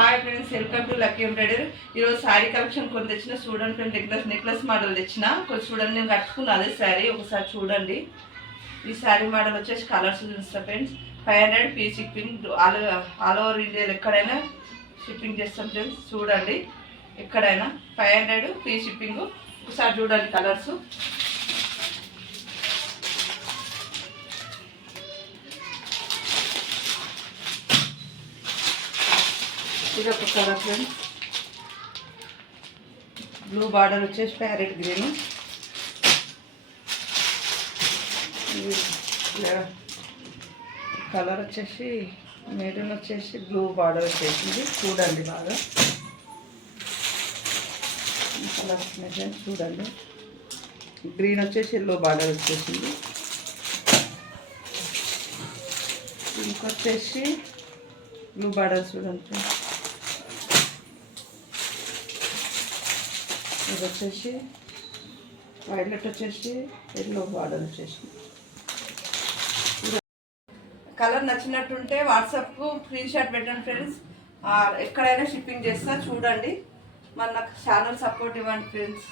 Hi friends, welcome to lucky embroidery. ఈరోజు sari collection కొన్ని తెచ్చిన చూడండి ఫ్రెండ్స్. నెక్లెస్ మోడల్ తెచ్చిన కొంచెం చూడండి. నేను కట్టుకున్న అదే శారీ ఒకసారి చూడండి. ఈ శారీ మోడల్ వచ్చేసి కలర్స్ చూపిస్తా friends. 500 free shipping, all over ఇండియాలో ఎక్కడైనా షిప్పింగ్ చేస్తాం ఫ్రెండ్స్. చూడండి, ఎక్కడైనా 500 ఫ్రీ షిప్పింగ్. ఒకసారి చూడండి కలర్స్. ఇది ఒక కలర్ ఫ్రెండ్స్. బ్లూ బార్డర్ వచ్చేసి ప్యారెట్ గ్రీన్. కలర్ వచ్చేసి మెరూన్ వచ్చేసి బ్లూ బార్డర్ వచ్చేసింది. చూడండి బాగా కలర్ ఫ్రెండ్స్. చూడండి, గ్రీన్ వచ్చేసి ఎల్లో బార్డర్ వచ్చేసింది. ఇంకొచ్చేసి బ్లూ బార్డర్ చూడండి ఫ్రెండ్స్. ఇది వచ్చేసి వైలెట్ వచ్చేసి ఎల్లో బార్డర్ వచ్చేసి. కలర్ నచ్చినట్టుంటే వాట్సాప్కు స్క్రీన్ షాట్ పెట్టండి ఫ్రెండ్స్. ఎక్కడైనా షిప్పింగ్ చేస్తా. చూడండి, మరి నాకు ఛానల్ సపోర్ట్ ఇవ్వండి ఫ్రెండ్స్.